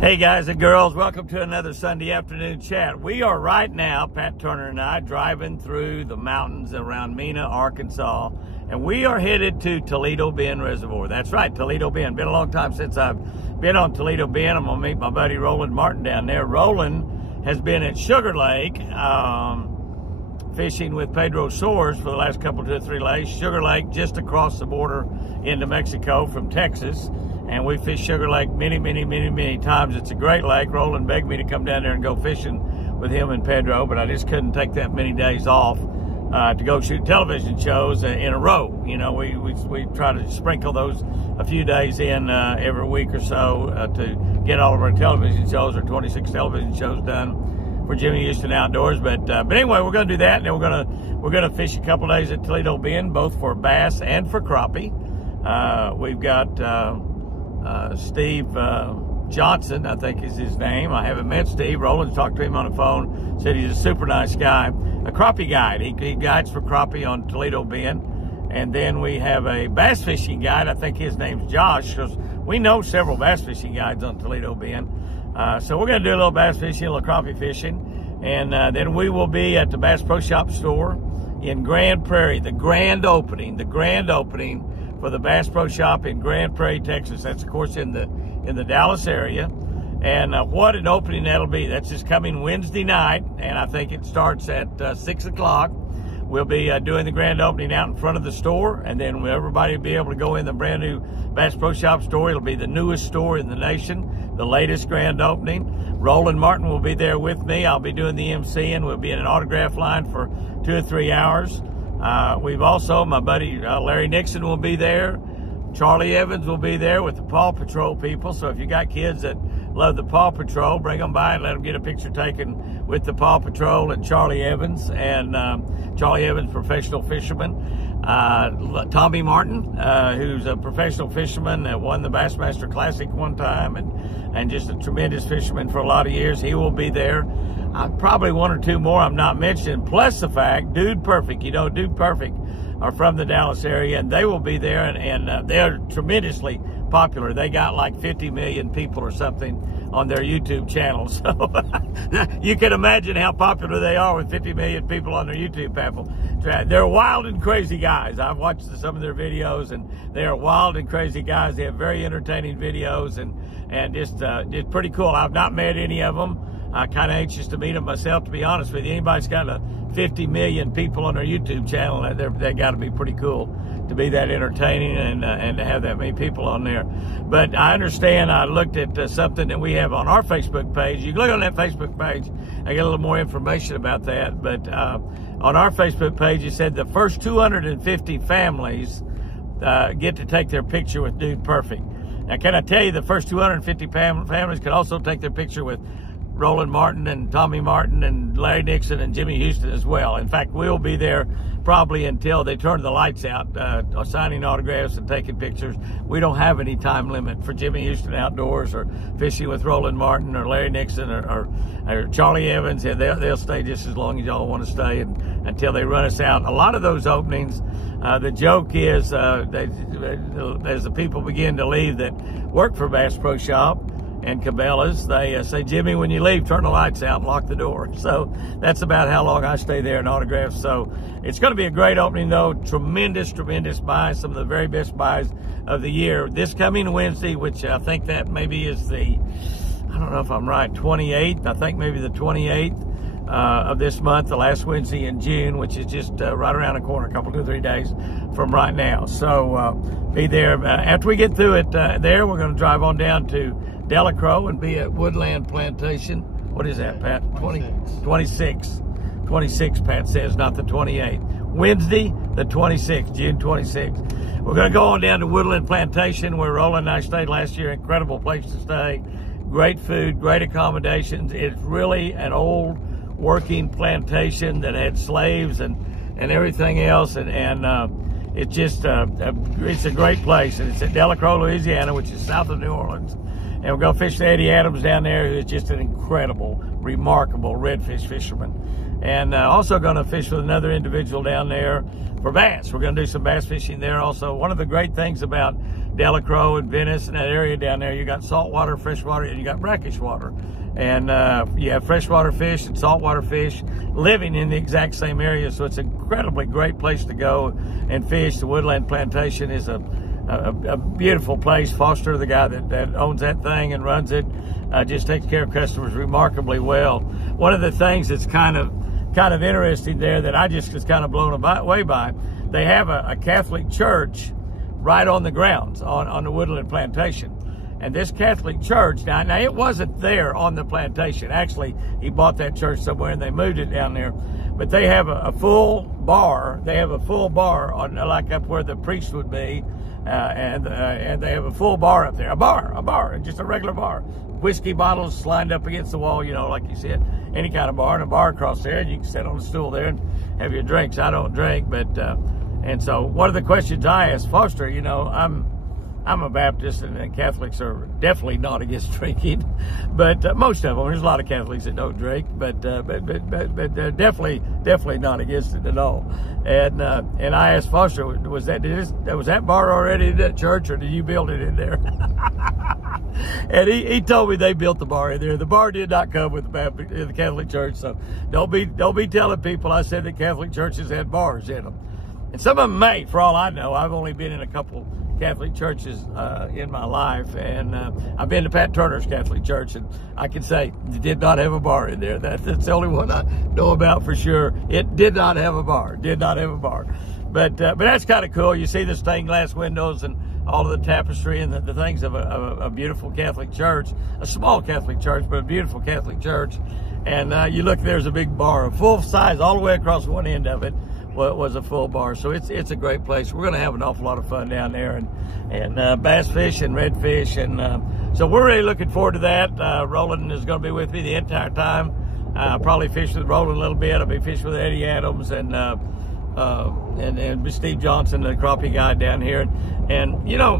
Hey guys and girls, welcome to another Sunday afternoon chat. We are right now, Pat Turner and I, driving through the mountains around Mena, Arkansas, and we are headed to Toledo Bend Reservoir. That's right, Toledo Bend. Been a long time since I've been on Toledo Bend. I'm gonna meet my buddy Roland Martin down there. Roland has been at Sugar Lake, fishing with Pedro Soares for the last couple, 2 or 3 lakes. Sugar Lake just across the border into Mexico from Texas. And we fished Sugar Lake many times. It's a great lake. Roland begged me to come down there and go fishing with him and Pedro, but I just couldn't take that many days off to go shoot television shows in a row. You know, we try to sprinkle those a few days in every week or so to get all of our television shows, our 26 television shows done for Jimmy Houston Outdoors. But anyway, we're going to do that, and then we're gonna fish a couple days at Toledo Bend, both for bass and for crappie. We've got Steve Johnson, I think is his name. I haven't met Steve. Roland's talked to him on the phone, said he's a super nice guy. A crappie guide. He guides for crappie on Toledo Bend. And then we have a bass fishing guide. I think his name's Josh, because we know several bass fishing guides on Toledo Bend. So we're going to do a little bass fishing, a little crappie fishing. And then we will be at the Bass Pro Shop store in Grand Prairie, the grand opening for the Bass Pro Shop in Grand Prairie, Texas. That's, of course, in the Dallas area. And what an opening that'll be. That's just coming Wednesday night, and I think it starts at 6 o'clock. We'll be doing the grand opening out in front of the store, and then everybody will be able to go in the brand new Bass Pro Shop store. It'll be the newest store in the nation, the latest grand opening. Roland Martin will be there with me. I'll be doing the emceeing. We'll be in an autograph line for 2 or 3 hours. We've also, my buddy Larry Nixon will be there. Charlie Evans will be there with the Paw Patrol people. So if you got kids that love the Paw Patrol, bring them by and let them get a picture taken with the Paw Patrol and Charlie Evans. And Charlie Evans, professional fisherman. Tommy Martin, who's a professional fisherman that won the Bassmaster Classic one time and just a tremendous fisherman for a lot of years. He will be there. Probably 1 or 2 more I'm not mentioning, plus the fact, Dude Perfect, you know, Dude Perfect are from the Dallas area, and they will be there, and they're tremendously popular. They got like 50 million people or something on their YouTube channel, so you can imagine how popular they are with 50 million people on their YouTube channel. They're wild and crazy guys. I've watched some of their videos, and they are wild and crazy guys. They have very entertaining videos, and just pretty cool. I've not met any of them. I'm kind of anxious to meet them myself, to be honest with you. Anybody's got 50 million people on their YouTube channel, they got to be pretty cool to be that entertaining and to have that many people on there. But I understand, I looked at something that we have on our Facebook page. You can look on that Facebook page, I get a little more information about that. But on our Facebook page, it said the first 250 families get to take their picture with Dude Perfect. Now, can I tell you, the first 250 families can also take their picture with Roland Martin and Tommy Martin and Larry Nixon and Jimmy Houston as well. In fact, we'll be there probably until they turn the lights out, signing autographs and taking pictures. We don't have any time limit for Jimmy Houston Outdoors or fishing with Roland Martin or Larry Nixon or Charlie Evans. Yeah, they'll stay just as long as y'all want to stay until they run us out. A lot of those openings, the joke is as the people begin to leave that work for Bass Pro Shop and Cabela's, they say, Jimmy, when you leave, turn the lights out and lock the door. So that's about how long I stay there in autographs. So it's going to be a great opening, though. Tremendous buys, some of the very best buys of the year. This coming Wednesday, which I think that maybe is I don't know if I'm right, 28th. I think maybe the 28th of this month, the last Wednesday in June, which is just right around the corner, a couple, 2 or 3 days from right now. So be there. After we get through it there, we're going to drive on down to Delacroix and be at Woodland Plantation. What is that, Pat? 26, Pat says, not the 28th. Wednesday, the 26th, June 26th. We're going to go on down to Woodland Plantation where Roland and I stayed last year. Incredible place to stay. Great food, great accommodations. It's really an old working plantation that had slaves and everything else. And it's just, it's a great place. And it's at Delacroix, Louisiana, which is south of New Orleans. And we're going to fish Eddie Adams down there, who is just an incredible, remarkable redfish fisherman. And also going to fish with another individual down there for bass. We're going to do some bass fishing there also. One of the great things about Delacroix and Venice and that area down there. You got saltwater, freshwater, and you got brackish water. And you have freshwater fish and saltwater fish living in the exact same area. So it's an incredibly great place to go and fish. The Woodland Plantation is a beautiful place. Foster, the guy that owns that thing and runs it, just takes care of customers remarkably well. One of the things that's kind of interesting there that I just was kind of blown away by, they have a Catholic church right on the grounds on the Woodland Plantation. And this Catholic church, now it wasn't there on the plantation. Actually, he bought that church somewhere and they moved it down there. But they have a full bar. They have a full bar on, like up where the priest would be. And they have a full bar up there. A bar, just a regular bar. Whiskey bottles lined up against the wall, you know, like you said. Any kind of bar, and a bar across there. And you can sit on a stool there and have your drinks. I don't drink, but, and so one of the questions I asked Foster, you know, I'm a Baptist, and Catholics are definitely not against drinking, but most of them. There's a lot of Catholics that don't drink, but definitely not against it at all. And I asked Foster, was that bar already in that church, or did you build it in there? And he told me they built the bar in there. The bar did not come with the Catholic Church, so don't be telling people I said that Catholic churches had bars in them. And some of them may, for all I know. I've only been in a couple Catholic churches in my life, and I've been to Pat Turner's Catholic Church, and I can say it did not have a bar in there. That's the only one I know about for sure. It did not have a bar. But that's kind of cool. You see the stained glass windows and all of the tapestry and the things of a beautiful Catholic church, a small Catholic church, but a beautiful Catholic church. And you look, there's a big bar, full size, all the way across one end of it was a full bar. So it's a great place. We're going to have an awful lot of fun down there, and bass fish and redfish. And so we're really looking forward to that. Roland is going to be with me the entire time. I'll probably fish with Roland a little bit. I'll be fishing with Eddie Adams and Steve Johnson, the crappie guy down here. And you know,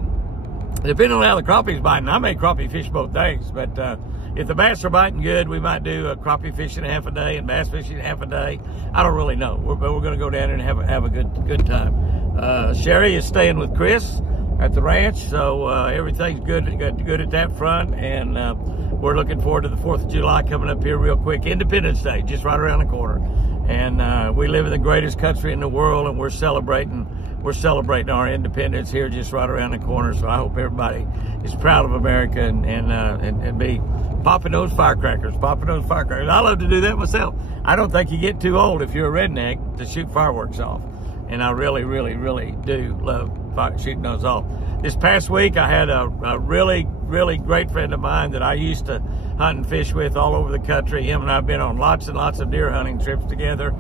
depending on how the crappie's biting, I may crappie fish both days. But if the bass are biting good, we might do a crappie fishing half a day and bass fishing half a day. I don't really know, but we're going to go down there and have a good time. Sherry is staying with Chris at the ranch, so everything's good at that front, and we're looking forward to the 4th of July coming up here real quick. Independence Day, just right around the corner. And we live in the greatest country in the world, and we're celebrating our independence here just right around the corner. So I hope everybody is proud of America and be popping those firecrackers. I love to do that myself. I don't think you get too old if you're a redneck to shoot fireworks off. And I really, really, really do love shooting those off. This past week, I had a really, really great friend of mine that I used to hunt and fish with all over the country. Him and I have been on lots and lots of deer hunting trips together.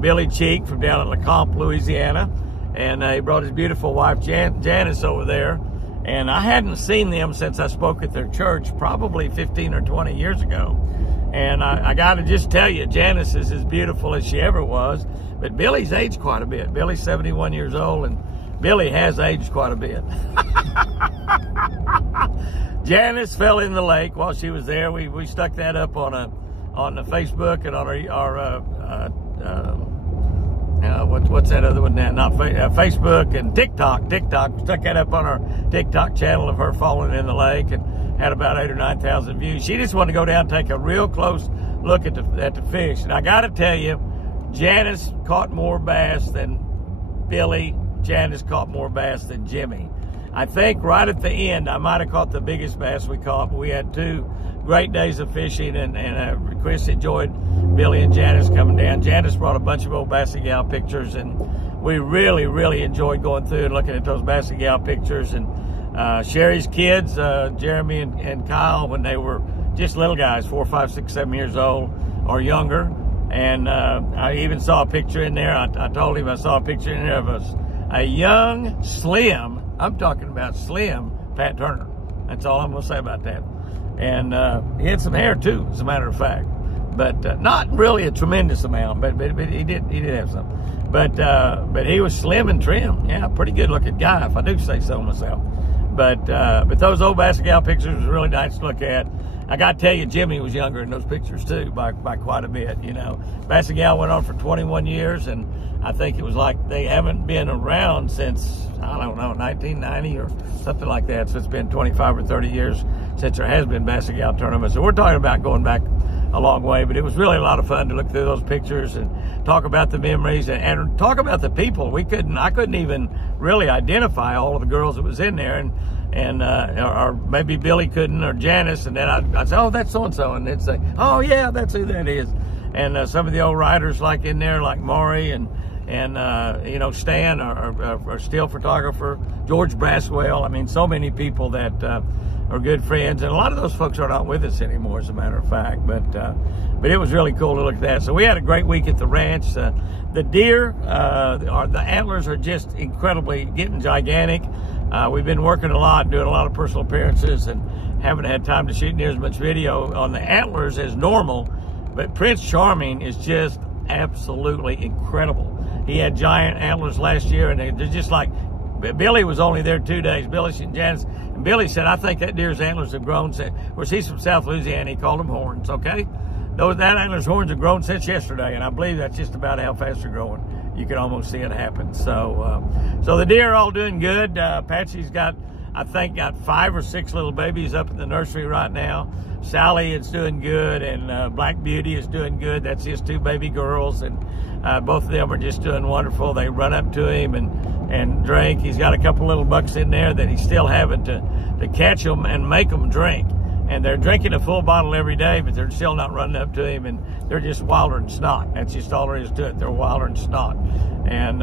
Billy Cheek from down in LeCompte, Louisiana. And he brought his beautiful wife, Janice, over there. And I hadn't seen them since I spoke at their church probably 15 or 20 years ago. And I got to just tell you, Janice is as beautiful as she ever was. But Billy's aged quite a bit. Billy's 71 years old, and Billy has aged quite a bit. Janice fell in the lake while she was there. We stuck that up on the Facebook and on our what's that other one now? Not Facebook and TikTok. We stuck that up on our TikTok channel of her falling in the lake, and had about 8,000 or 9,000 views. She just wanted to go down and take a real close look at the fish. And I got to tell you, Janice caught more bass than Billy. Janice caught more bass than Jimmy. I think right at the end, I might have caught the biggest bass we caught, but we had 2 great days of fishing, and Chris enjoyed Billy and Janice coming down. Janice brought a bunch of old Basset Gal pictures, and we really, really enjoyed going through and looking at those Basset Gal pictures. And Sherry's kids, Jeremy and Kyle, when they were just little guys, 4, 5, 6, 7 years old or younger. And I even saw a picture in there. I told him I saw a picture in there of a young, slim, I'm talking about slim, Pat Turner. That's all I'm going to say about that. And he had some hair too, as a matter of fact. But not really a tremendous amount, but he did have some. But he was slim and trim. Yeah, pretty good looking guy, if I do say so myself. But those old Basset Gal pictures was really nice to look at. I got to tell you, Jimmy was younger in those pictures too, by quite a bit. You know, Basset Gal went on for 21 years, and I think it was like they haven't been around since I don't know, 1990 or something like that. So it's been 25 or 30 years since there has been Basset Gal tournament. So we're talking about going back a long way, but it was really a lot of fun to look through those pictures and talk about the memories and talk about the people. I couldn't even really identify all of the girls that was in there, or maybe Billy couldn't, or Janice, and then I'd say, oh, that's so-and-so, and they'd say, oh yeah, that's who that is. And some of the old writers like in there, like Maury and you know, Stan, or still photographer, George Braswell. I mean, so many people that are good friends, and a lot of those folks are not with us anymore, as a matter of fact. But it was really cool to look at that. So we had a great week at the ranch. The deer, the antlers are just incredibly getting gigantic. We've been working a lot, doing a lot of personal appearances, and haven't had time to shoot near as much video on the antlers as normal. But Prince Charming is just absolutely incredible. He had giant antlers last year, and they're just like, Billy was only there 2 days, Billy and Janice. And Billy said, I think that deer's antlers have grown since, of course, he's from South Louisiana, he called them horns, okay? That antler's horns have grown since yesterday, and I believe that's just about how fast they're growing. You can almost see it happen. So the deer are all doing good. Patsy's got 5 or 6 little babies up in the nursery right now. Sally is doing good, and Black Beauty is doing good. That's his 2 baby girls, and both of them are just doing wonderful. They run up to him and drink. He's got a couple little bucks in there that he's still having to catch them and make them drink. And they're drinking a full bottle every day, but they're still not running up to him, and they're just wilder than snot. That's just all there is to it. They're wilder than snot. And,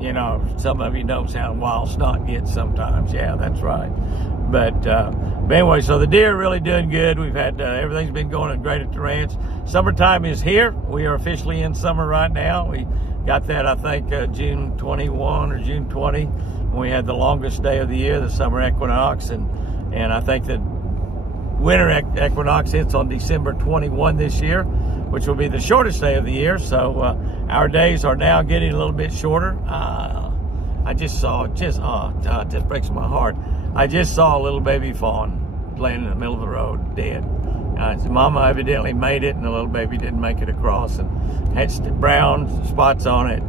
you know, some of you knows how wild snot gets sometimes. Yeah, that's right. But anyway, so the deer are really doing good. We've had, everything's been going great at the ranch. Summertime is here. We are officially in summer right now. We got that, I think, June 21 or June 20, when we had the longest day of the year, the summer equinox. And I think that winter equinox hits on December 21 this year, which will be the shortest day of the year. So our days are now getting a little bit shorter. I just saw, it just breaks my heart. I just saw a little baby fawn laying in the middle of the road, dead. Mama evidently made it, and the little baby didn't make it across, and had brown spots on it.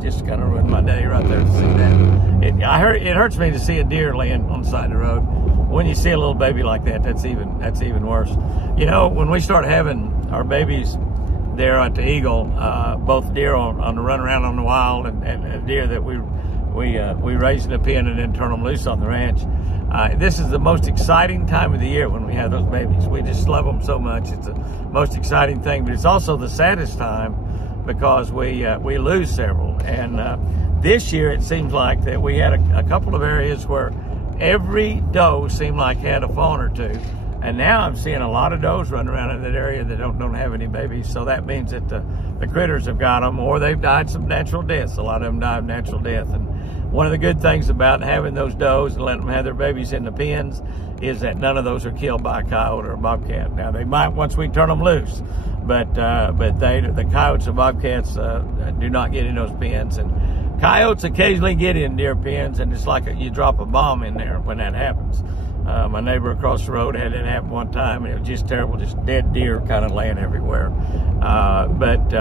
Just kind of ruined my day right there to see that. It hurts me to see a deer laying on the side of the road. When you see a little baby like that, that's even worse. You know, when we start having our babies there at the Eagle, both deer on the run around on the wild, and a deer that we raise in a pen and then turn them loose on the ranch. This is the most exciting time of the year when we have those babies. We just love them so much. It's the most exciting thing, but it's also the saddest time because we lose several. And this year it seems like that we had a couple of areas where every doe seemed like had a fawn or 2. And now I'm seeing a lot of does running around in that area that don't have any babies. So that means that the critters have got them, or they've died some natural deaths. A lot of them die of natural death. And one of the good things about having those does and letting them have their babies in the pens is that none of those are killed by a coyote or a bobcat. Now, they might once we turn them loose, but the coyotes and bobcats do not get in those pens. And coyotes occasionally get in deer pens, and it's like you drop a bomb in there when that happens. My neighbor across the road had it happen one time, and it was just terrible, just dead deer kind of laying everywhere, but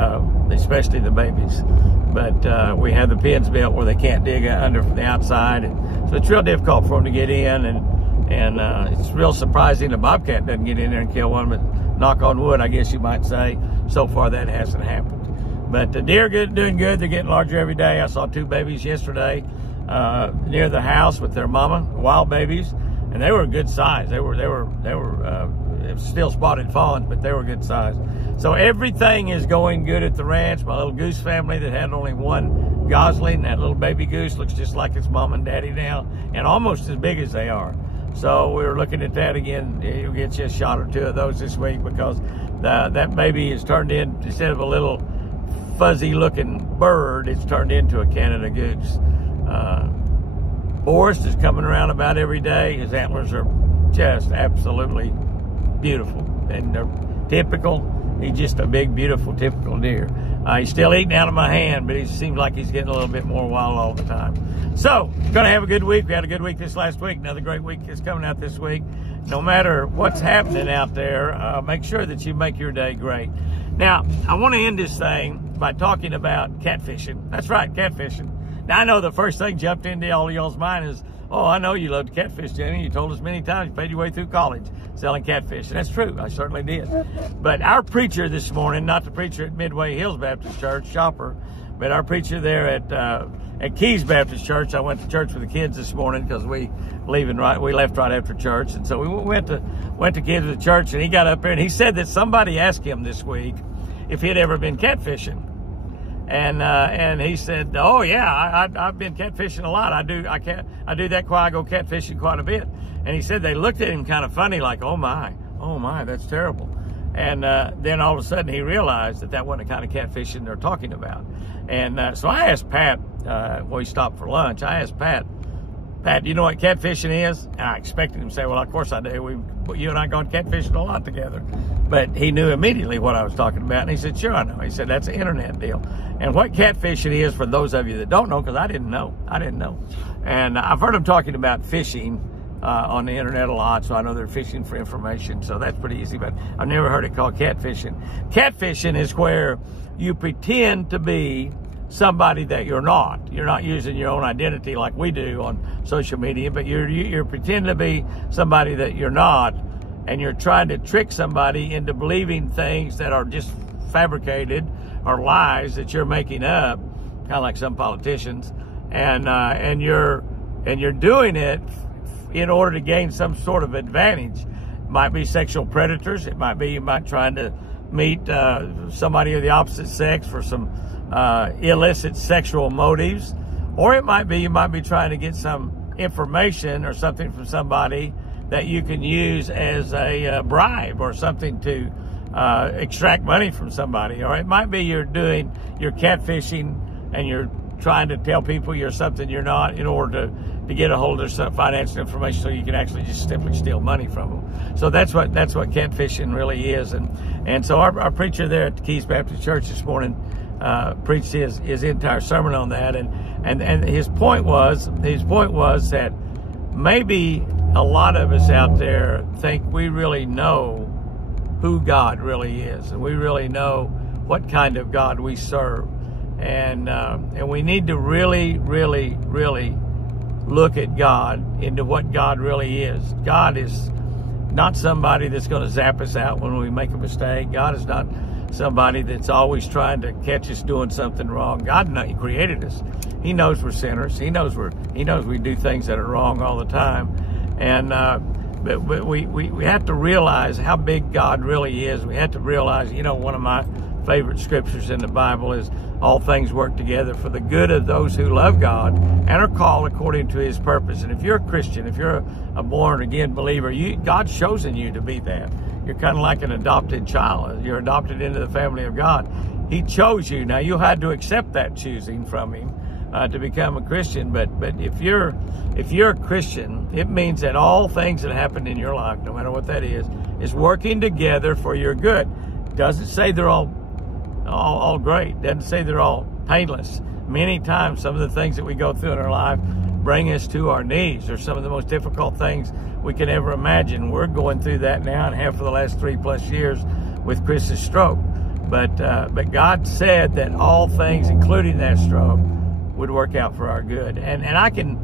especially the babies. But we have the pens built where they can't dig under from the outside, and so it's real difficult for them to get in, and it's real surprising the bobcat doesn't get in there and kill one, but knock on wood, I guess you might say, so far that hasn't happened. But the deer are doing good. They're getting larger every day. I saw 2 babies yesterday near the house with their mama, wild babies. And they were a good size. They were still spotted fawns, but they were good size. So everything is going good at the ranch. My little goose family that had only 1 gosling, that little baby goose looks just like its mom and daddy now, and almost as big as they are. So we were looking at that again. You'll get you a shot or 2 of those this week, because that baby is turned in, instead of a little fuzzy looking bird, it's turned into a Canada goose. Forrest is coming around about every day. His antlers are just absolutely beautiful, and they're typical. He's just a big, beautiful, typical deer. He's still eating out of my hand, but he seems like he's getting a little bit more wild all the time. So, gonna have a good week. We had a good week this last week. Another great week is coming out this week. No matter what's happening out there, make sure that you make your day great. Now, I want to end this thing by talking about catfishing. That's right, catfishing. Now, I know the first thing jumped into all y'all's mind is, oh, I know you love to catfish, Jenny. You told us many times you paid your way through college selling catfish. And that's true. I certainly did. But our preacher this morning, not the preacher at Midway Hills Baptist Church, Shopper, but our preacher there at Keys Baptist Church. I went to church with the kids this morning because we left right after church. And so we went to kids at the church, and he got up there and he said that somebody asked him this week if he had ever been catfishing. And he said, oh yeah, I've been catfishing a lot. I do that I go catfishing quite a bit. And he said they looked at him kind of funny, like, oh my, that's terrible. And then all of a sudden he realized that wasn't the kind of catfishing they're talking about. And so I asked Pat, we stopped for lunch. I asked Pat, do you know what catfishing is? And I expected him to say, well, of course I do. You and I gone catfishing a lot together. But he knew immediately what I was talking about. And he said, sure, I know. He said, that's an internet deal. And what catfishing is, for those of you that don't know, because I didn't know. And I've heard them talking about fishing on the internet a lot, so I know they're fishing for information. So that's pretty easy, but I've never heard it called catfishing. Catfishing is where you pretend to be somebody that you're not. You're not using your own identity like we do on social media, but you're pretending to be somebody that you're not, and you're trying to trick somebody into believing things that are just fabricated or lies that you're making up, kind of like some politicians, and you're doing it in order to gain some sort of advantage. It might be sexual predators. It might be you might trying to meet somebody of the opposite sex for some illicit sexual motives, or it might be you might be trying to get some information or something from somebody that you can use as a bribe or something to extract money from somebody. Or it might be you're catfishing and you're trying to tell people you're something you're not in order to get a hold of some financial information so you can actually just simply steal money from them. So that's what catfishing really is. And so our preacher there at the Keys Baptist Church this morning preached his entire sermon on that, and his point was that maybe a lot of us out there think we really know who God really is, and we really know what kind of God we serve, and we need to really look at God, into what God really is. God is not somebody that's going to zap us out when we make a mistake. God is not somebody that's always trying to catch us doing something wrong. He created us. He knows we're sinners. He knows we do things that are wrong all the time. And but we have to realize how big God really is. We have to realize, one of my favorite scriptures in the Bible is, all things work together for the good of those who love God and are called according to his purpose. And if you're a Christian, if you're a born-again believer, God's chosen you to be that. You're kind of like an adopted child. You're adopted into the family of God. He chose you. Now, you had to accept that choosing from him to become a Christian. But if you're a Christian, it means that all things that happen in your life, no matter what that is working together for your good. Doesn't say they're all great. Doesn't say they're all painless. Many times, some of the things that we go through in our life bring us to our knees. They're some of the most difficult things we can ever imagine. We're going through that now and have for the last 3+ years with Chris's stroke. But God said that all things, including that stroke, would work out for our good. And I can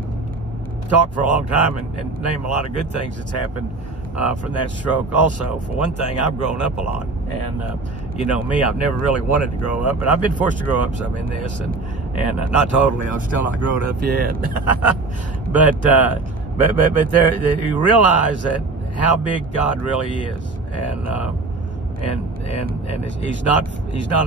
talk for a long time and name a lot of good things that's happened from that stroke. Also, for one thing, I've grown up a lot. And me, I've never really wanted to grow up, but I've been forced to grow up some in this, and not totally. I'm still not grown up yet. but there, you realize that how big God really is, and he's not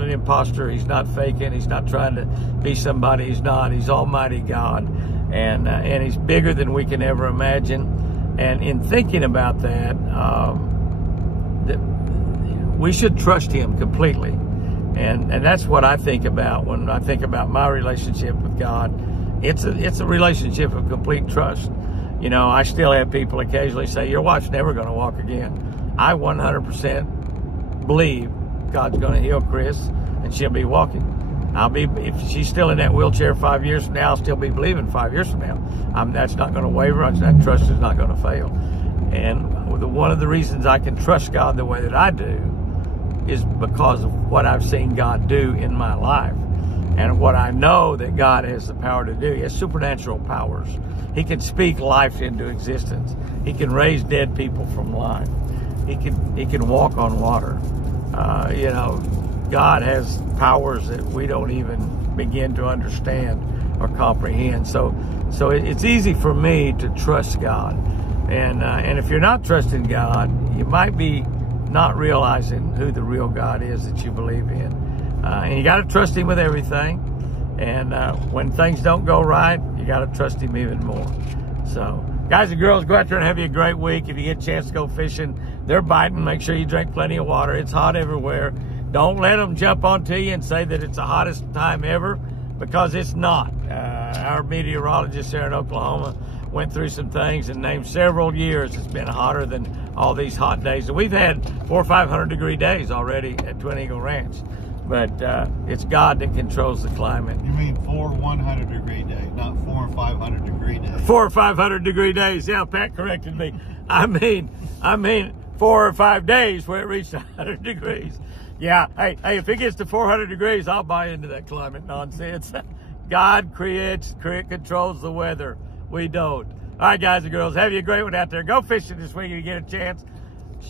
an imposter. He's not faking. He's not trying to be somebody he's not. He's Almighty God, and he's bigger than we can ever imagine. And in thinking about that, we should trust him completely. And that's what I think about when I think about my relationship with God. It's a relationship of complete trust. I still have people occasionally say, your wife's never going to walk again. I 100% believe God's going to heal Chris and she'll be walking. If she's still in that wheelchair 5 years from now, I'll still be believing 5 years from now. That's not going to waver. That trust is not going to fail. And one of the reasons I can trust God the way that I do is because of what I've seen God do in my life. And what I know that God has the power to do, He has supernatural powers. He can speak life into existence. He can raise dead people from life. He can walk on water. You know, God has powers that we don't even begin to understand or comprehend. So it's easy for me to trust God. And if you're not trusting God, you might be not realizing who the real God is that you believe in. And you got to trust Him with everything. And when things don't go right, you got to trust Him even more. So, guys and girls, go out there and have you a great week. If you get a chance to go fishing, they're biting. Make sure you drink plenty of water. It's hot everywhere. Don't let them jump onto you and say that it's the hottest time ever, because it's not. Our meteorologist there in Oklahoma went through some things and named several years it's been hotter than all these hot days. And we've had 400 or 500 degree days already at Twin Eagle Ranch. But it's God that controls the climate. You mean 4 100 degree days, not 4 or 500 degree days. 400 or 500 degree days. Yeah, Pat corrected me. I mean 4 or 5 days where it reached 100 degrees. Yeah, hey, if it gets to 400 degrees, I'll buy into that climate nonsense. God controls the weather. We don't. All right, guys and girls, have you a great one out there. Go fishing this week if you get a chance.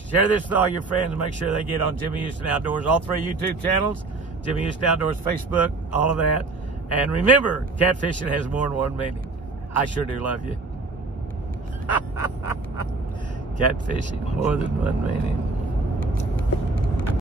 Share this with all your friends and make sure they get on Jimmy Houston Outdoors, all 3 YouTube channels, Jimmy Houston Outdoors, Facebook, all of that. And remember, catfishing has more than one meaning. I sure do love you. Catfishing, more than one meaning.